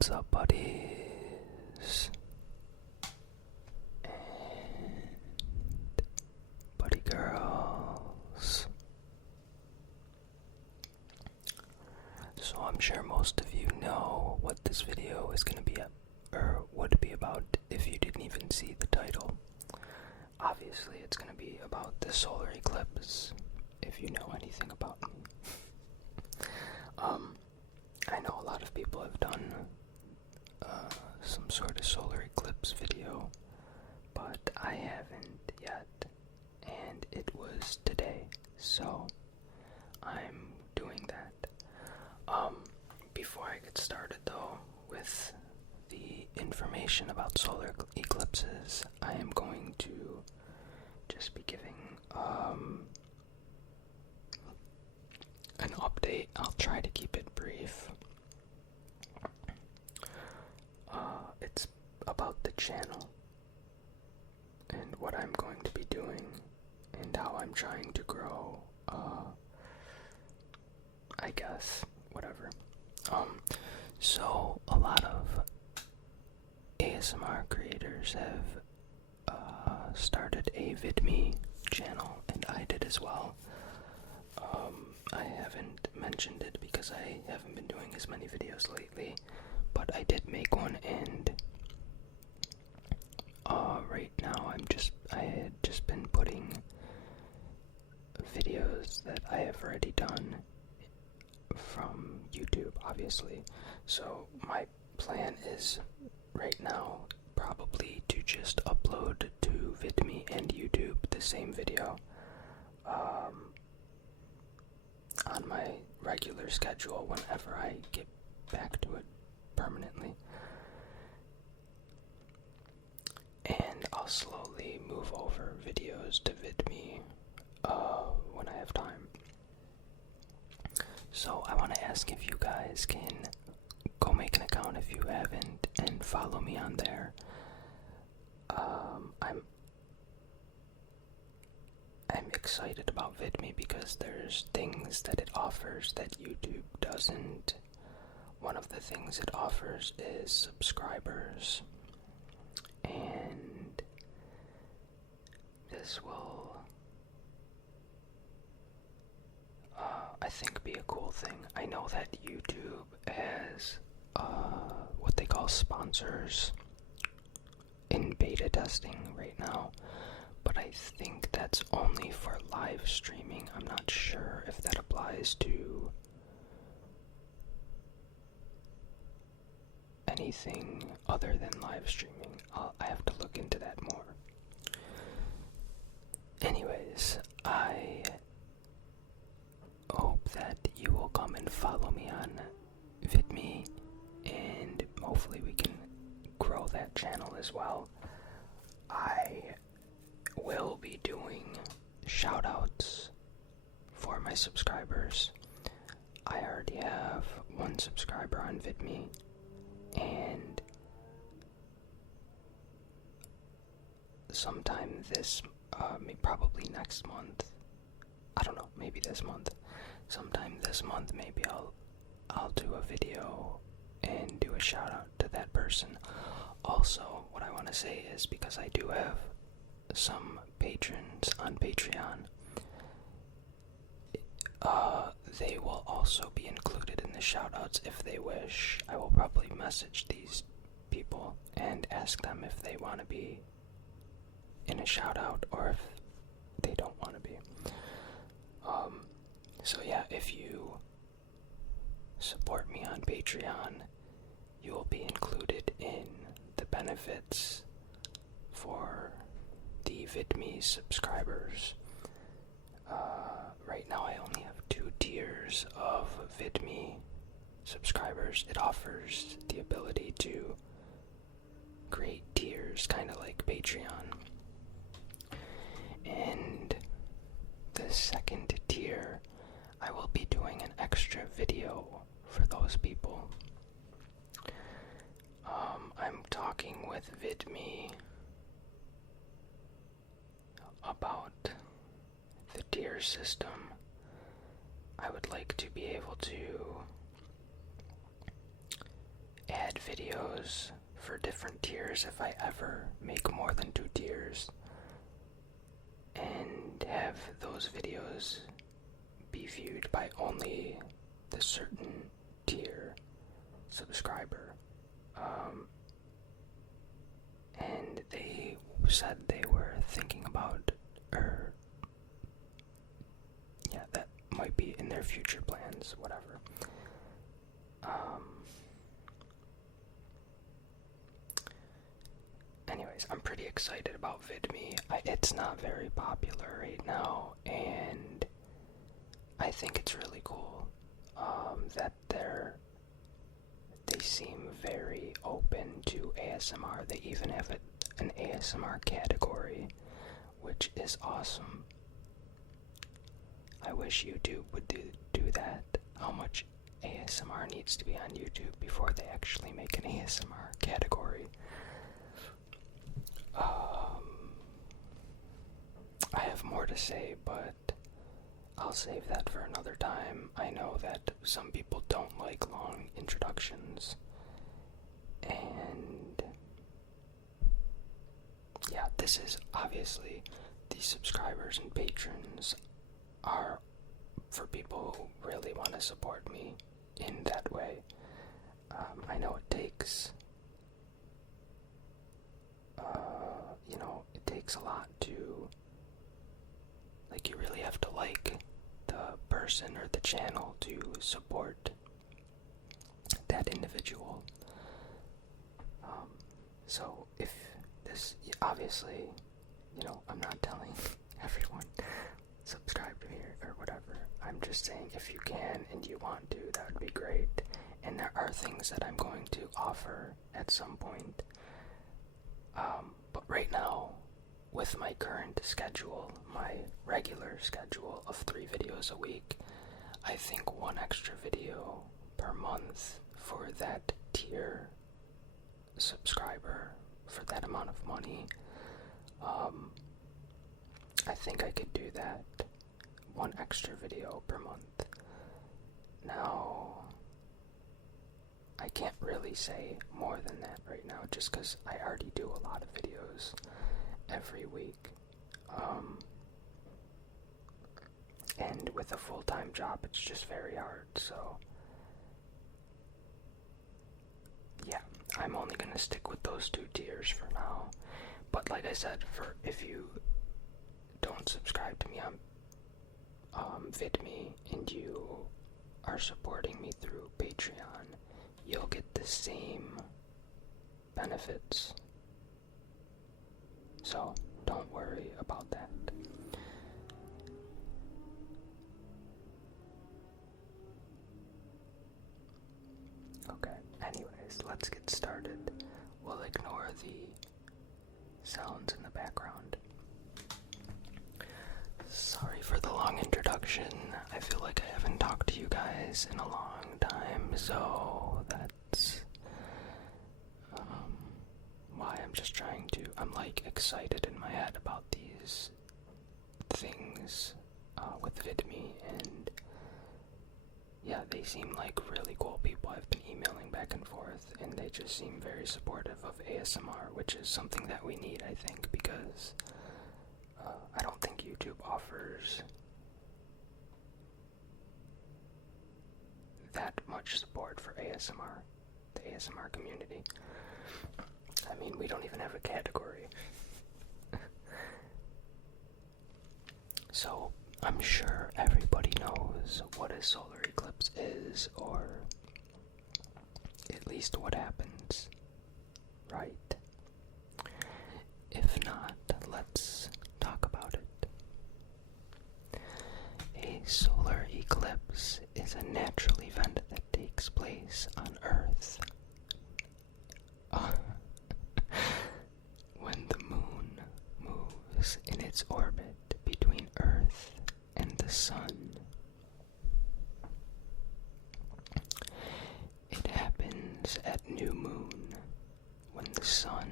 What's up, buddies? And buddy girls. So I'm sure most of you know what this video is going to be or would be about if you didn't even see the title. Obviously, it's going to be about the solar eclipse, if you know anything about me. I know a lot of people have done some sort of solar eclipse video, but I haven't yet, and it was today, so I'm doing that. Before I get started though with the information about solar eclipses, I am going to just be giving an update. I'll try to keep it brief. It's about the channel and what I'm going to be doing and how I'm trying to grow, I guess, whatever. So a lot of ASMR creators have started a VidMe channel, and I did as well. I haven't mentioned it because I haven't been doing as many videos lately, but I did make one, and right now I had just been putting videos that I have already done from YouTube, obviously. So my plan is right now probably to just upload to VidMe and YouTube the same video on my regular schedule whenever I get back to it permanently. And I'll slowly move over videos to VidMe when I have time. So I want to ask if you guys can go make an account if you haven't and follow me on there. I'm excited about VidMe because there's things that it offers that YouTube doesn't. One of the things it offers is subscribers, and this will, I think, be a cool thing. I know that YouTube has what they call sponsors in beta testing right now, but I think that's only for live streaming. I'm not sure if that applies to anything other than live streaming. I have to look into that more. Anyways, I hope that you will come and follow me on VidMe, and hopefully we can grow that channel as well. I will be doing shoutouts for my subscribers. I already have one subscriber on VidMe, and sometime probably next month, I don't know, maybe this month, sometime this month maybe I'll do a video and do a shout out to that person. Also, what I want to say is, because I do have some patrons on Patreon, they will also be included in the shoutouts if they wish. I will probably message these people and ask them if they want to be in a shoutout or if they don't want to be. So yeah, if you support me on Patreon, you will be included in the benefits for the VidMe subscribers. Right now I only have 2 tiers of VidMe subscribers. It offers the ability to create tiers, kind of like Patreon. And the second tier, I will be doing an extra video for those people. I'm talking with VidMe about the tier system. I would like to be able to add videos for different tiers if I ever make more than 2 tiers, and have those videos be viewed by only the certain tier subscriber. And they said they were thinking about, or yeah, that might be in their future plans, whatever. Anyways, I'm pretty excited about VidMe. It's not very popular right now, and I think it's really cool that they seem very open to ASMR. They even have an ASMR category, which is awesome. I wish YouTube would do that. How much ASMR needs to be on YouTube before they actually make an ASMR category. I have more to say, but I'll save that for another time. I know that some people don't like long introductions, and yeah, this is obviously, the subscribers and patrons are for people who really want to support me in that way. I know it takes it takes a lot to, like, you really have to like the person or the channel to support that individual. So if this, obviously, I'm not telling everyone subscribe to me or whatever. I'm just saying, if you can and you want to, that would be great. And there are things that I'm going to offer at some point. But right now, with my current schedule, my regular schedule of 3 videos a week, I think 1 extra video per month for that tier subscriber, for that amount of money, I think I could do that. 1 extra video per month. Now, I can't really say more than that right now, just because I already do a lot of videos every week. And with a full-time job, it's just very hard, so yeah, I'm only gonna stick with those 2 tiers for now. But like I said, if you don't subscribe to me on VidMe and you are supporting me through Patreon, you'll get the same benefits. So don't worry about that. Okay, anyways, let's get started. We'll ignore the sounds in the background. Sorry for the long introduction. I feel like I haven't talked to you guys in a long time, so that's why I'm like excited in my head about these things with VidMe, and yeah, they seem like really cool people. I've been emailing back and forth, and they just seem very supportive of ASMR, which is something that we need, I think, because I don't think YouTube offers that much support for ASMR, the ASMR community. I mean, we don't even have a category. So, I'm sure everybody knows what a solar eclipse is, or at least what happens, right? If not, let's talk about it. A solar eclipse is a natural event that takes place on Earth when the moon moves in its orbit between Earth and the sun. It happens at new moon, when the sun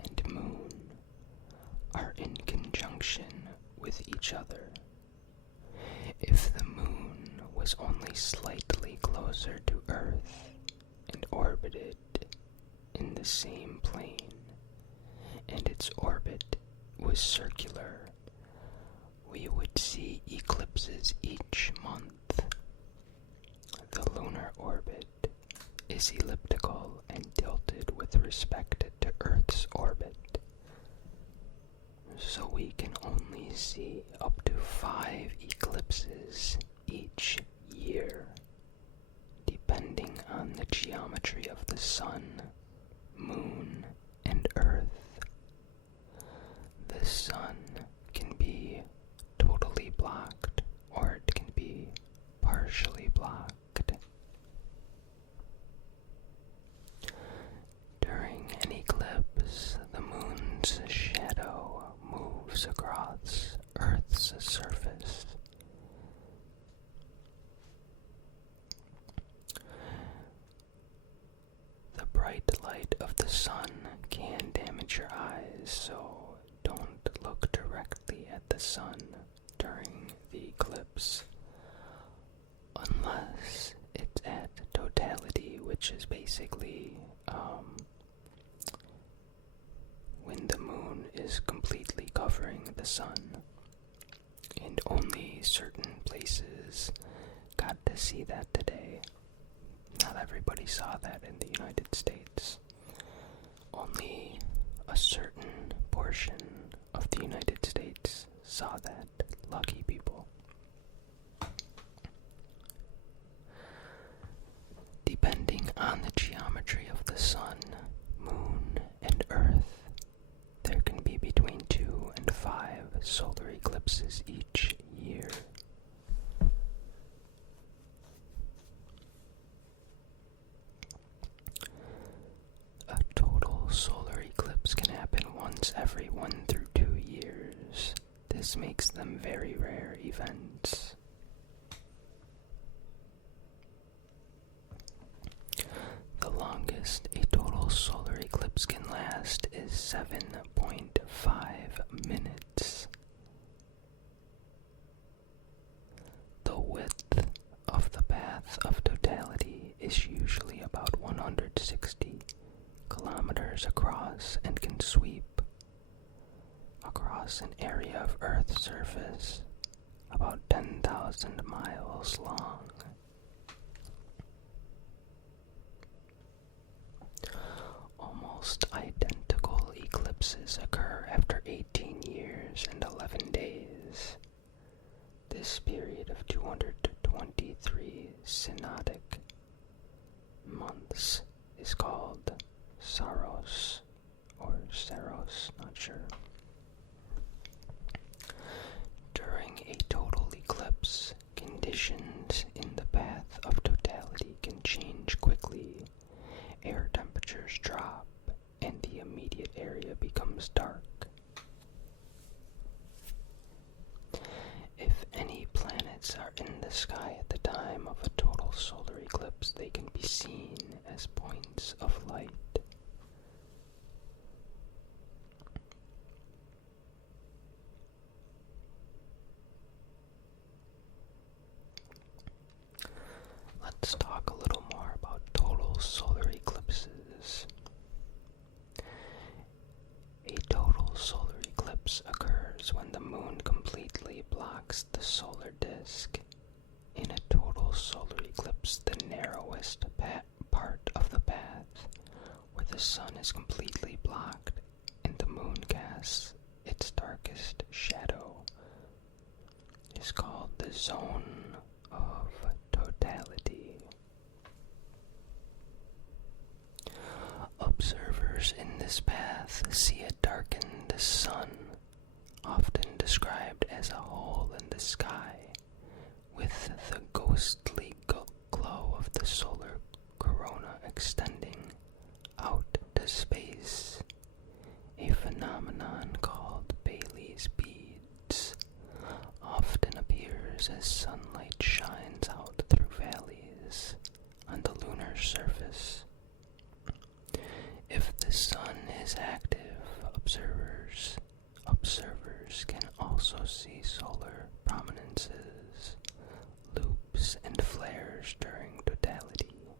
and moon are in conjunction with each other. If the moon was only slightly closer to Earth and orbited the same plane, and its orbit was circular, we would see eclipses each month. The lunar orbit is elliptical and tilted with respect to Earth's orbit, so we can only see up to 5 eclipses each year, depending on the geometry of the sun, moon, and Earth. The sun can be totally blocked, or it can be partially blocked. During an eclipse, the moon's shadow moves across Earth's surface. The bright light of the sun can damage your eyes, so don't look directly at the sun during the eclipse, unless it's at totality, which is basically when the moon is completely covering the sun, and only certain places got to see that today. Not everybody saw that in the United States. Only a certain portion of the United States saw that. Lucky people. Depending on the geometry of the sun, moon, and Earth, there can be between 2 and 5 solar eclipses each year. A total solar eclipse can happen once every 1 through 2 years. This makes them very rare events. The longest a total solar eclipse can last is 7.5 minutes. The width of the path of totality is usually about 160 kilometers across and can sweep across an area of Earth's surface about 10,000 miles long. Almost identical eclipses occur after 18 years and 11 days. This period of 223 synodic months is called Saros, or Saros, not sure. During a total eclipse, conditions in the path of totality can change quickly. Air temperatures drop, and the immediate area becomes dark. If any planets are in the sky at the time of a total solar eclipse, they can be seen as points of light. Let's talk a little more about total solar eclipses. A total solar eclipse occurs when the moon completely blocks the solar disk. In a total solar eclipse, the narrowest part of the path, where the sun is completely blocked and the moon casts its darkest shadow, is called the zone of totality. Observers in this path see a darkened sun, often described as a hole in the sky, with the ghostly glow of the solar corona extending out to space. A phenomenon called Bailey's beads often appears as sunlight shines out through valleys on the lunar surface. If the sun is active, observers can also see solar prominences, loops, and flares during totality.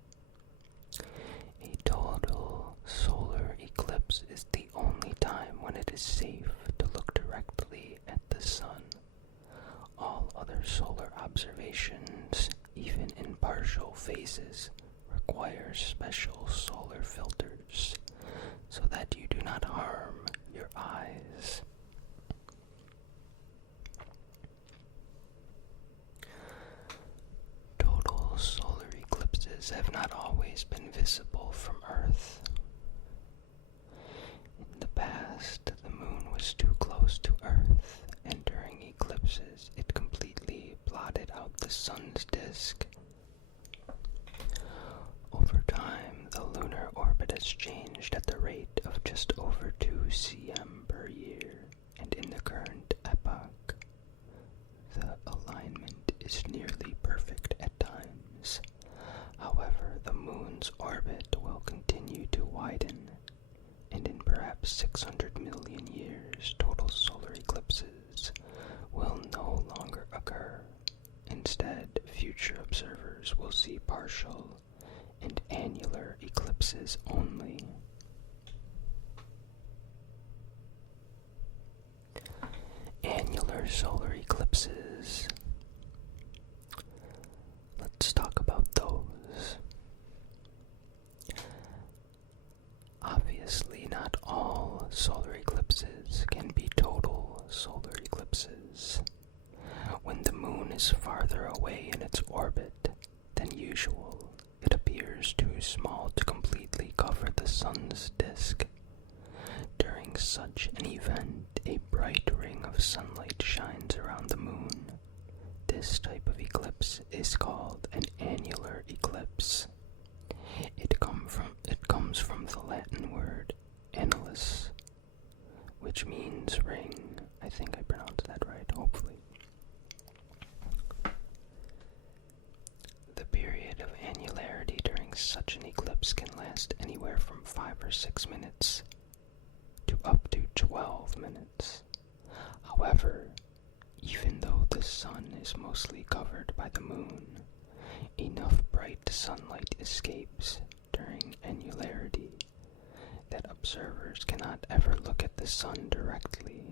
is safe to look directly at the sun. All other solar observations, even in partial phases, require special solar filters so that you do not harm your eyes. Total solar eclipses have not always been visible from Earth. In the past, the moon was too close to Earth, and during eclipses, it completely blotted out the sun's disk. Over time, the lunar orbit has changed at the rate of just over 2 cm per year, and in the current epoch, the alignment is nearly perfect at times. However, the moon's orbit will continue to widen, and in perhaps 600 million years, total solar eclipses will no longer occur. Instead, future observers will see partial and annular eclipses only. Annular solar eclipses. Let's talk about those. Obviously, not all solar eclipses can be total solar eclipses. When the moon is farther away in its orbit than usual, it appears too small to completely cover the sun's disk. During such an event, a bright ring of sunlight shines around the moon. This type of eclipse is called an annular eclipse. It comes from the Latin word annulus, which means ring. I think I pronounced that right, hopefully. The period of annularity during such an eclipse can last anywhere from 5 or 6 minutes to up to 12 minutes. However, even though the sun is mostly covered by the moon, enough bright sunlight escapes during annularity that observers cannot ever look at the sun directly.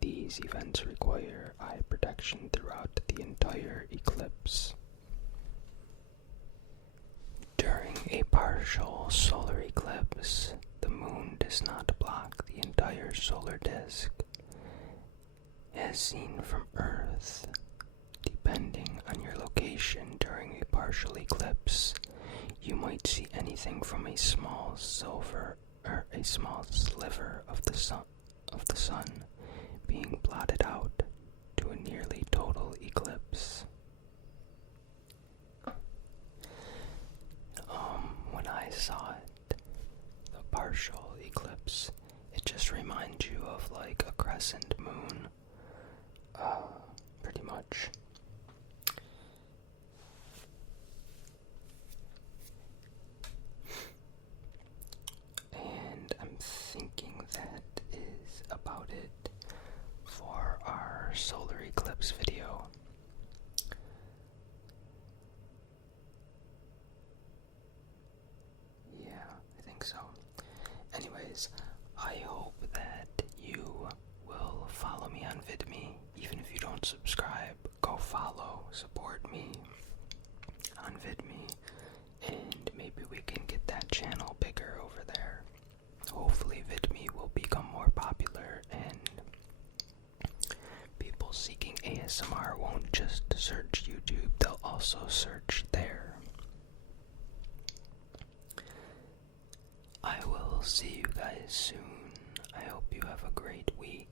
These events require eye protection throughout the entire eclipse. During a partial solar eclipse, the moon does not block the entire solar disk. As seen from Earth, depending on your location during a partial eclipse, you might see anything from a small sliver of the sun being blotted out to a nearly total eclipse. When I saw it, the partial eclipse, it just reminds you of like a crescent moon, pretty much. And I'm thinking that is about it for our solar eclipse video. Yeah, I think so. Anyways, I hope that you will follow me on VidMe. Even if you don't subscribe, go follow, support me on VidMe, and maybe we can get that channel bigger over there. Hopefully VidMe will become more popular and people seeking ASMR won't just search YouTube, they'll also search there. I will see you guys soon. I hope you have a great week.